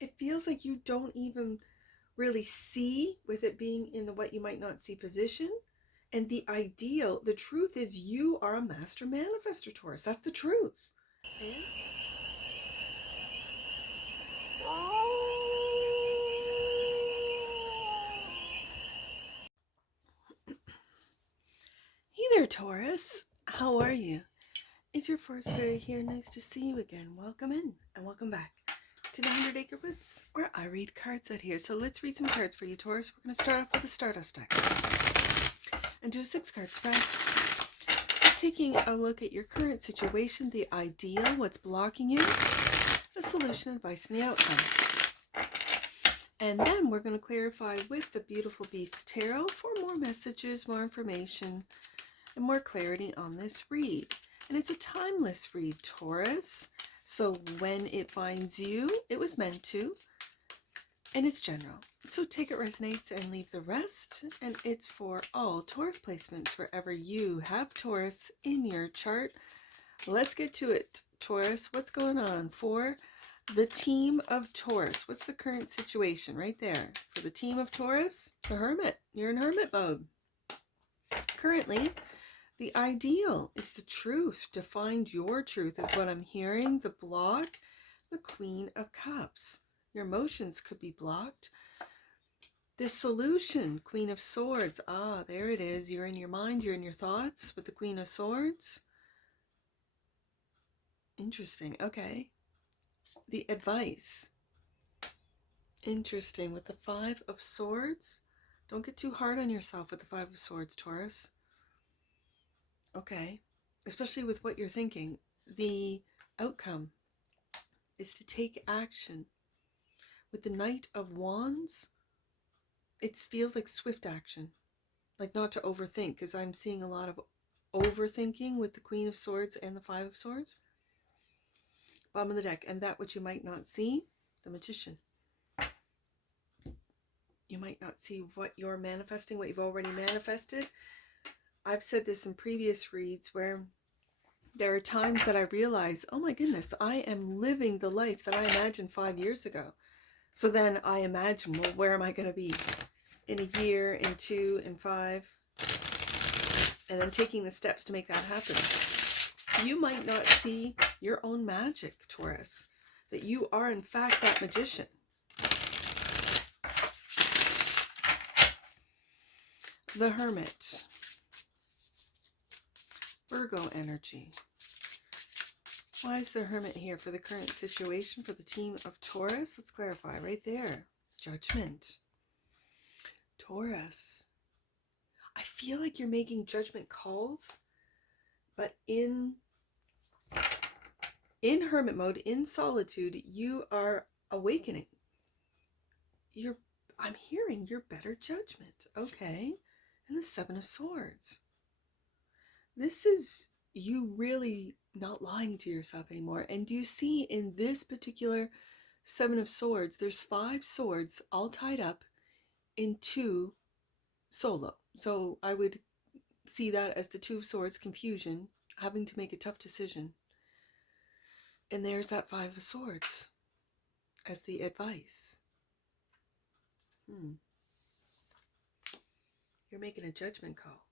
It feels like you don't even really see, with it being in the what you might not see position. And the ideal, the truth is you are a master manifestor, Taurus. That's the truth. And hey there, Taurus. How are you? Is your forest fairy here? Nice to see you again. Welcome in and welcome back to the 100 Acre Woods, where I read cards out here. So let's read some cards for you, Taurus. We're going to start off with the Stardust deck and do a 6-card spread, taking a look at your current situation, the ideal, what's blocking you, the solution, advice, and the outcome. And then we're going to clarify with the Beautiful Beast Tarot for more messages, more information, and more clarity on this read. And it's a timeless read, Taurus. So when it finds you, it was meant to. And it's general. So take it resonates and leave the rest. And it's for all Taurus placements wherever you have Taurus in your chart. Let's get to it, Taurus. What's going on for the team of Taurus? What's the current situation right there? For the team of Taurus, the Hermit. You're in Hermit mode. Currently, the ideal is the truth. To find your truth is what I'm hearing. The block, the Queen of Cups. Your emotions could be blocked. The solution, Queen of Swords. Ah, there it is. You're in your mind, you're in your thoughts with the Queen of Swords. Interesting. Okay. The advice. Interesting. With the Five of Swords. Don't get too hard on yourself with the Five of Swords, Taurus. Okay. Especially with what you're thinking. The outcome is to take action. With the Knight of Wands, it feels like swift action. Like not to overthink, because I'm seeing a lot of overthinking with the Queen of Swords and the Five of Swords. Bottom of the deck. And that which you might not see, the Magician. You might not see what you're manifesting, what you've already manifested. I've said this in previous reads where there are times that I realize, oh my goodness, I am living the life that I imagined 5 years ago. So then I imagine, well, where am I going to be in a year, in 2, in 5? And then taking the steps to make that happen. You might not see your own magic, Taurus, that you are in fact that magician. The Hermit. Virgo energy. Why is the Hermit here for the current situation for the team of Taurus? Let's clarify right there. Judgment. Taurus. I feel like you're making judgment calls, but in Hermit mode, in solitude, you are awakening. I'm hearing your better judgment. Okay. And the Seven of Swords. This is you really not lying to yourself anymore. And do you see in this particular Seven of Swords, there's 5 swords all tied up in 2 solo. So I would see that as the 2 of Swords, confusion, having to make a tough decision. And there's that 5 of Swords as the advice. You're making a judgment call.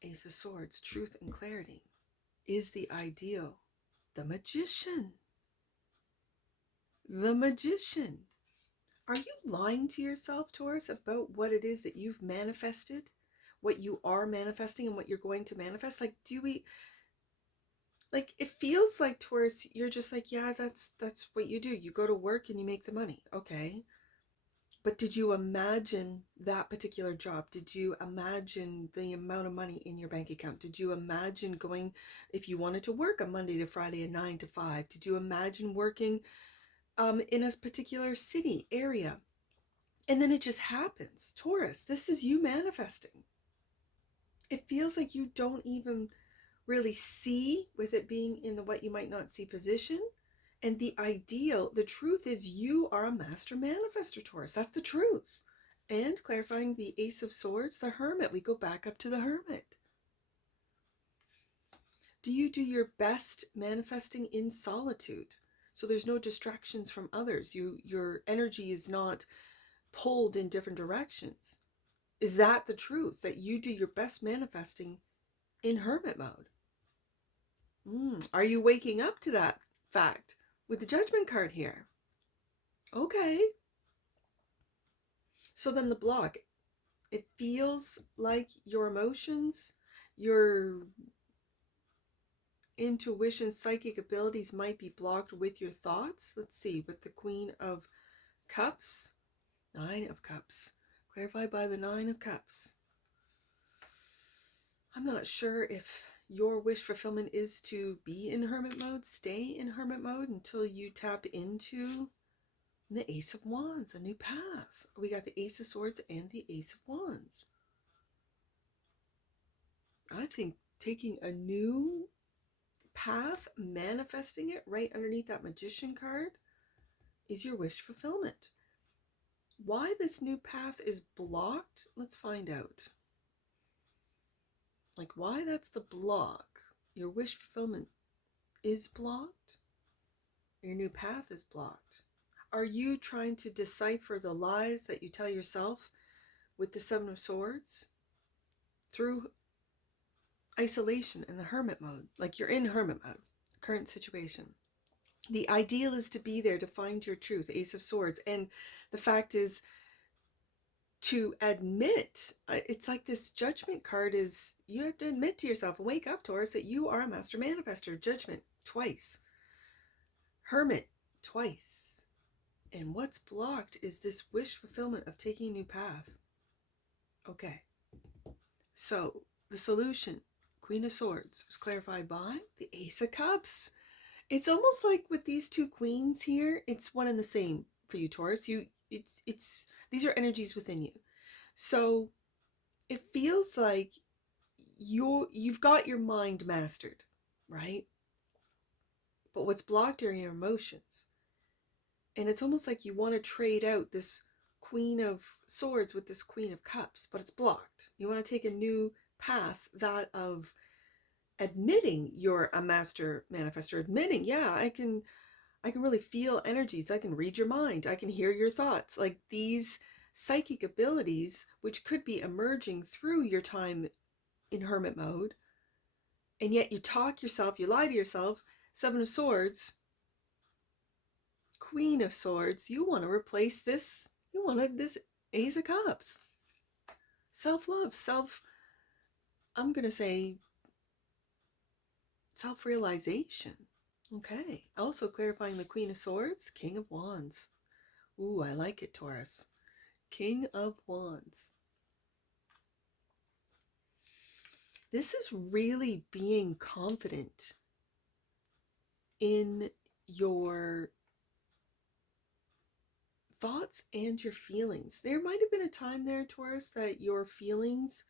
Ace of Swords, truth and clarity is the ideal. The Magician. The Magician. Are you lying to yourself, Taurus, about what it is that you've manifested? What you are manifesting and what you're going to manifest? Like, it feels like, Taurus, you're just like, yeah, that's what you do. You go to work and you make the money. Okay. But did you imagine that particular job? Did you imagine the amount of money in your bank account? Did you imagine going, if you wanted to work a Monday to Friday, a 9 to 5? Did you imagine working in a particular city, area? And then it just happens. Taurus, this is you manifesting. It feels like you don't even really see, with it being in the what you might not see position. And the ideal, the truth is you are a master manifestor, Taurus. That's the truth. And clarifying the Ace of Swords, the Hermit. We go back up to the Hermit. Do you do your best manifesting in solitude? So there's no distractions from others. Your energy is not pulled in different directions. Is that the truth, that you do your best manifesting in hermit mode? Are you waking up to that fact with the Judgment card here? Okay. So then the block, it feels like your emotions, your intuition, psychic abilities might be blocked with your thoughts. Let's see, with the Queen of Cups, Nine of Cups, clarified by the Nine of Cups. I'm not sure if your wish fulfillment is to be in hermit mode, stay in hermit mode until you tap into the Ace of Wands, a new path. We got the Ace of Swords and the Ace of Wands. I think taking a new path, manifesting it right underneath that Magician card is your wish fulfillment. Why this new path is blocked, let's find out. Like why that's the block. Your wish fulfillment is blocked. Your new path is blocked. Are you trying to decipher the lies that you tell yourself with the Seven of Swords through isolation in the hermit mode? Like you're in hermit mode, current situation. The ideal is to be there to find your truth, Ace of Swords. And the fact is to admit, it's like this Judgment card is, you have to admit to yourself, wake up, Taurus, that you are a master manifestor. Judgment, twice. Hermit, twice. And what's blocked is this wish fulfillment of taking a new path. Okay. So the solution, Queen of Swords, was clarified by the Ace of Cups. It's almost like with these two queens here, it's one and the same for you, Taurus. It's these are energies within you. So it feels like you've got your mind mastered, right? But what's blocked are your emotions. And it's almost like you want to trade out this Queen of Swords with this Queen of Cups, but it's blocked. You want to take a new path, that of admitting you're a master manifestor, admitting, yeah, I can really feel energies. I can read your mind. I can hear your thoughts. Like these psychic abilities, which could be emerging through your time in hermit mode. And yet you talk yourself, you lie to yourself. Seven of Swords, Queen of Swords, you want to replace this. You wanted this Ace of Cups. Self-love, I'm going to say self-realization. Okay. Also clarifying the Queen of Swords, King of Wands. Ooh, I like it, Taurus. King of Wands. This is really being confident in your thoughts and your feelings. There might have been a time there, Taurus, that your feelings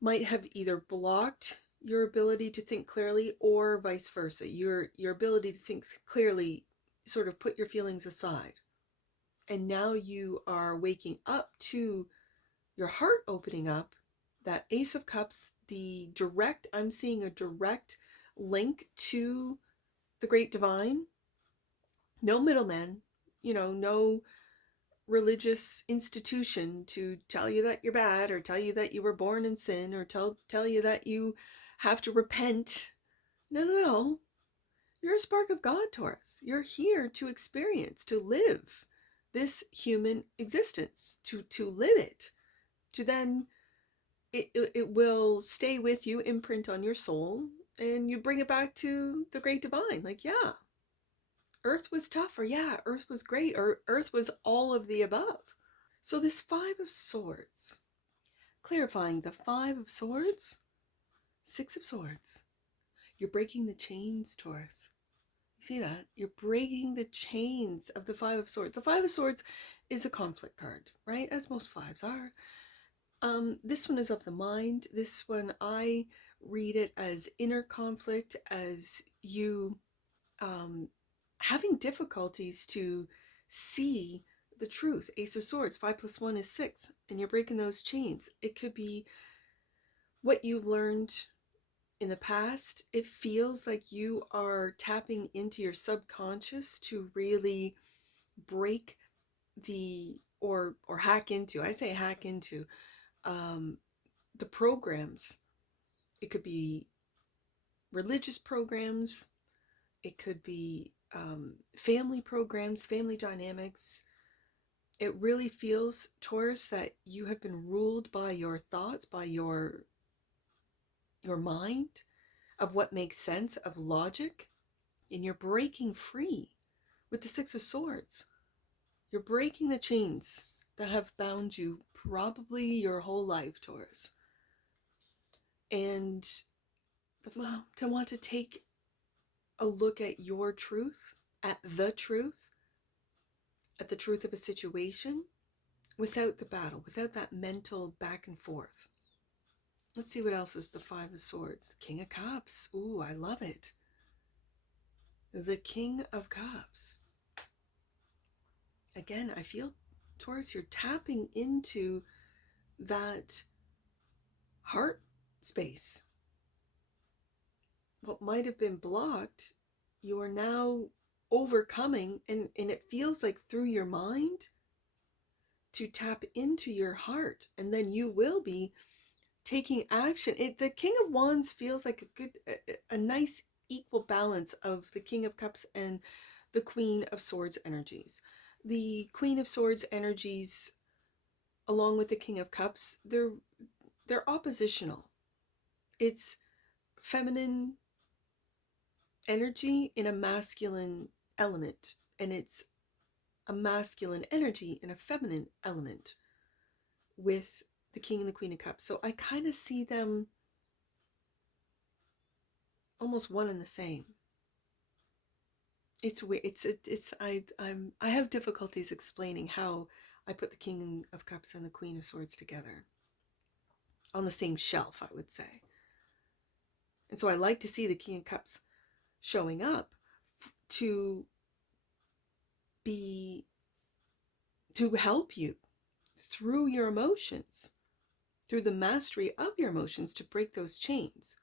might have either blocked your ability to think clearly or vice versa. Your ability to think clearly sort of put your feelings aside. And now you are waking up to your heart opening up, that Ace of Cups, I'm seeing a direct link to the Great Divine. No middleman, no religious institution to tell you that you're bad or tell you that you were born in sin or tell you that you have to repent. No. You're a spark of God, Taurus. You're here to experience, to live this human existence, to live it, to then it will stay with you, imprint on your soul, and you bring it back to the Great Divine. Like, yeah, Earth was tough, or yeah, Earth was great, or Earth was all of the above. So this Five of Swords, clarifying the Five of Swords, Six of Swords. You're breaking the chains, Taurus. You see that? You're breaking the chains of the Five of Swords. The Five of Swords is a conflict card, right? As most fives are. This one is of the mind. This one, I read it as inner conflict, as you having difficulties to see the truth. Ace of Swords, 5 + 1 is 6, and you're breaking those chains. It could be what you've learned In the past, it feels like you are tapping into your subconscious to really break or hack into, I say hack into, the programs. It could be religious programs, it could be family programs, family dynamics. It really feels, Taurus, that you have been ruled by your thoughts, by your mind, of what makes sense, of logic, and you're breaking free with the Six of Swords. You're breaking the chains that have bound you probably your whole life, Taurus. And to want to take a look at your truth, at the truth of a situation, without the battle, without that mental back and forth. Let's see what else is the Five of Swords. The King of Cups. Ooh, I love it. The King of Cups. Again, I feel, Taurus, you're tapping into that heart space. What might have been blocked, you are now overcoming, and it feels like through your mind to tap into your heart, and then you will be taking action. The King of Wands feels like a nice equal balance of the King of Cups and the Queen of Swords energies. The Queen of Swords energies, along with the King of Cups, they're oppositional. It's feminine energy in a masculine element, and it's a masculine energy in a feminine element with the King and the Queen of Cups. So I kind of see them almost one and the same. It's weird. I have difficulties explaining how I put the King of Cups and the Queen of Swords together on the same shelf, I would say. And so I like to see the King of Cups showing up to help you through your emotions, through the mastery of your emotions, to break those chains.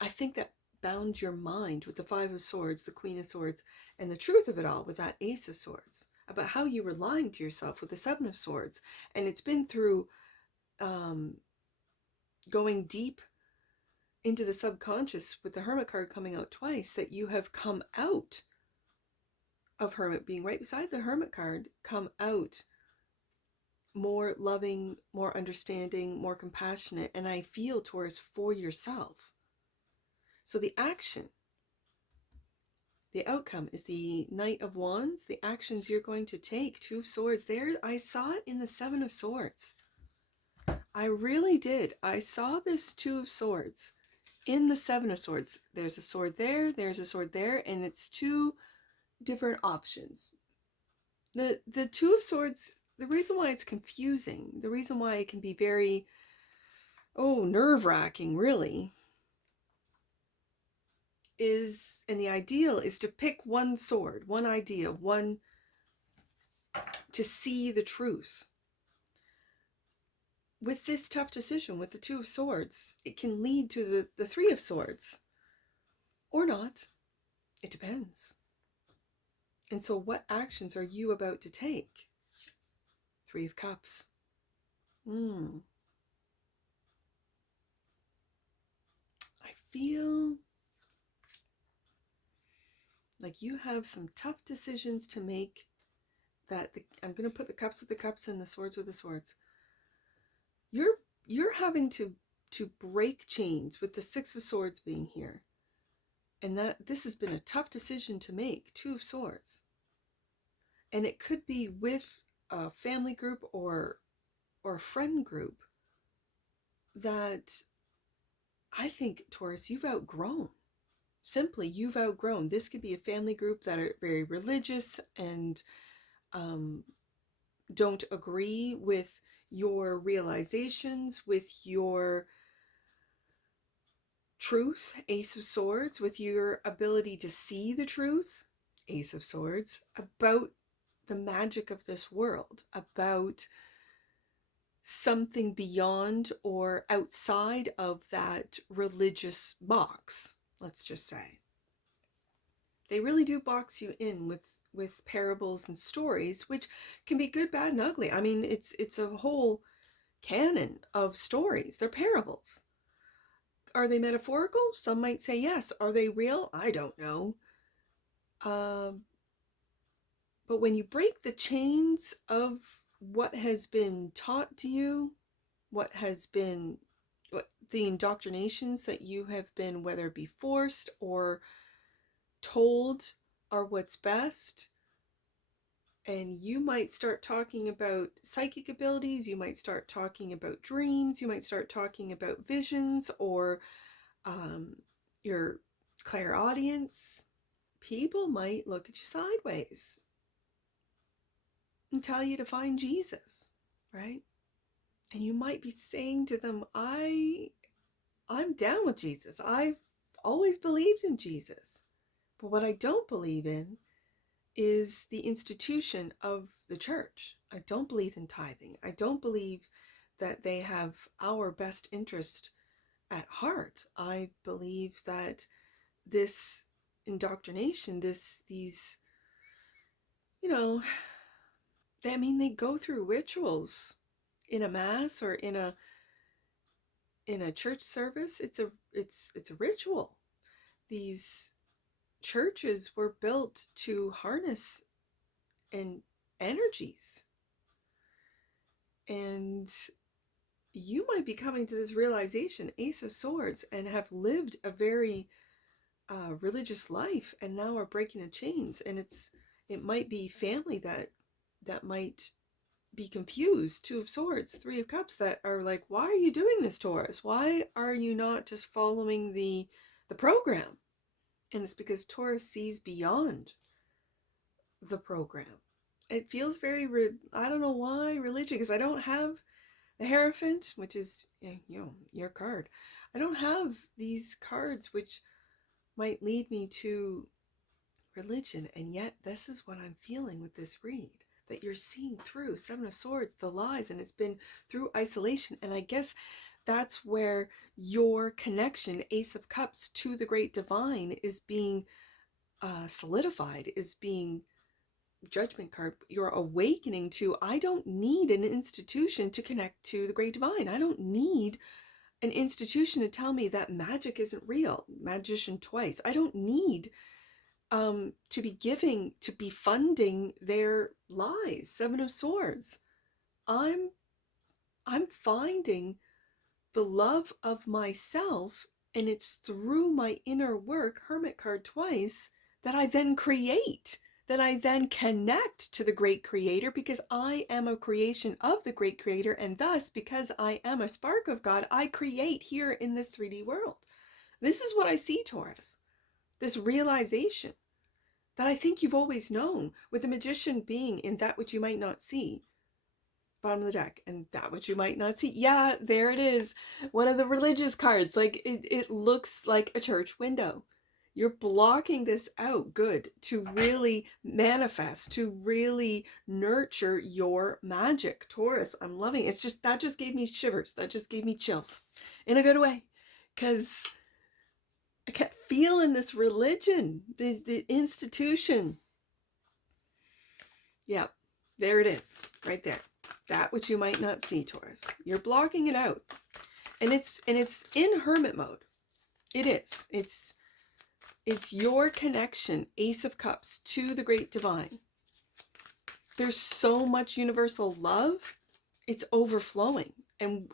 I think that bound your mind with the Five of Swords, the Queen of Swords, and the truth of it all with that Ace of Swords, about how you were lying to yourself with the Seven of Swords. And it's been through going deep into the subconscious with the Hermit card coming out twice that you have come out of Hermit, being right beside the Hermit card, come out more loving, more understanding, more compassionate, and I feel, Taurus, for yourself. So the action, the outcome is the Knight of Wands. The actions you're going to take, Two of Swords. There, I saw it in the Seven of Swords. I really did. I saw this Two of Swords in the Seven of Swords. There's a sword there, there's a sword there, and it's two different options. The Two of Swords, the reason why it's confusing, the reason why it can be very, nerve-wracking, really, is, and the ideal is to pick one sword, one idea, one, to see the truth. With this tough decision, with the Two of Swords, it can lead to the Three of Swords. Or not. It depends. And so what actions are you about to take? Three of Cups. I feel like you have some tough decisions to make. I'm going to put the Cups with the Cups and the Swords with the Swords. You're having to break chains with the Six of Swords being here. And that this has been a tough decision to make, Two of Swords. And it could be with a family group or a friend group that I think, Taurus, you've outgrown. Simply, you've outgrown. This could be a family group that are very religious and don't agree with your realizations, with your truth, Ace of Swords, with your ability to see the truth, Ace of Swords, about the magic of this world, about something beyond or outside of that religious box, let's just say. They really do box you in with parables and stories, which can be good, bad, and ugly. I mean, it's a whole canon of stories. They're parables. Are they metaphorical? Some might say yes. Are they real? I don't know. But when you break the chains of what has been taught to you, what the indoctrinations that you have been, whether it be forced or told, are what's best, and you might start talking about psychic abilities, you might start talking about dreams, you might start talking about visions, or your clairaudience, people might look at you sideways and tell you to find Jesus, right? And you might be saying to them, I'm down with Jesus. I've always believed in Jesus. But what I don't believe in is the institution of the church. I don't believe in tithing. I don't believe that they have our best interest at heart. I believe that this indoctrination, these, they go through rituals in a mass or in a church service. It's a ritual. These churches were built to harness energies, and you might be coming to this realization, Ace of Swords, and have lived a very religious life, and now are breaking the chains. And it might be family that might be confused. Two of Swords, Three of Cups, that are like, why are you doing this, Taurus? Why are you not just following the program? And it's because Taurus sees beyond the program. It feels very, I don't know why, religion, because I don't have the Hierophant, which is, your card. I don't have these cards which might lead me to religion, and yet this is what I'm feeling with this read, that you're seeing through Seven of Swords, the lies, and it's been through isolation. And I guess that's where your connection, Ace of Cups, to the Great Divine is being solidified, is being Judgment card. You're awakening to, I don't need an institution to connect to the Great Divine. I don't need an institution to tell me that magic isn't real. Magician twice. I don't need to be funding their lies. Seven of Swords. I'm finding the love of myself, and it's through my inner work, Hermit card twice, that I then create, that I then connect to the great creator, because I am a creation of the great creator, and thus, because I am a spark of God, I create here in this 3D world. This is what I see, Taurus. This realization that I think you've always known, with the Magician being in that which you might not see. Bottom of the deck, and that which you might not see. Yeah, there it is. One of the religious cards. Like, it looks like a church window. You're blocking this out, good, to really manifest, to really nurture your magic, Taurus. I'm loving it. That just gave me shivers. That just gave me chills in a good way, because I kept feeling this religion, the institution. Yeah, there it is, right there. That which you might not see, Taurus. You're blocking it out. And it's in hermit mode. It is. It's your connection, Ace of Cups, to the Great Divine. There's so much universal love. It's overflowing. And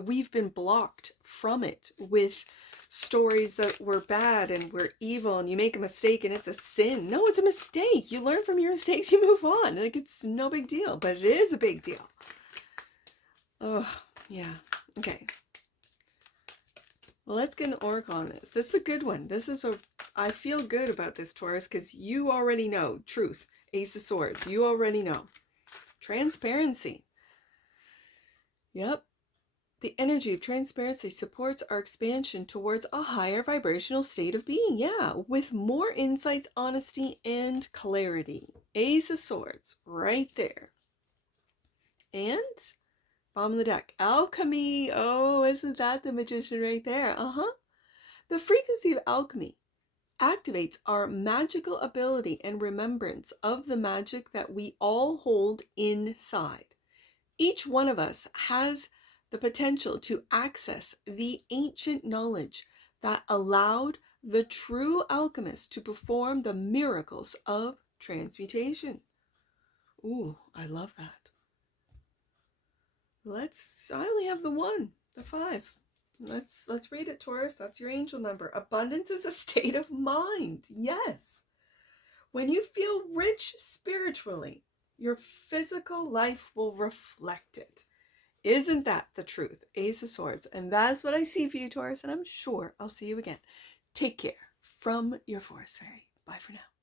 we've been blocked from it with stories that were bad and were evil, and you make a mistake and it's a sin. No, it's a mistake. You learn from your mistakes, you move on. Like, it's no big deal, but it is a big deal. Oh, yeah. Okay. Well, let's get an oracle on this. This is a good one. I feel good about this, Taurus, because you already know truth. Ace of Swords. You already know. Transparency. Yep. The energy of transparency supports our expansion towards a higher vibrational state of being. Yeah, with more insights, honesty, and clarity. Ace of Swords, right there. And Bottom of the deck. Alchemy. Oh, isn't that the magician right there? The frequency of alchemy activates our magical ability and remembrance of the magic that we all hold inside. Each one of us has the potential to access the ancient knowledge that allowed the true alchemist to perform the miracles of transmutation. Ooh, I love that. I only have the 1, the 5. Let's read it, Taurus. That's your angel number. Abundance is a state of mind. Yes. When you feel rich spiritually, your physical life will reflect it. Isn't that the truth? Ace of Swords. And that's what I see for you, Taurus, and I'm sure I'll see you again. Take care from your Forest Fairy. Bye for now.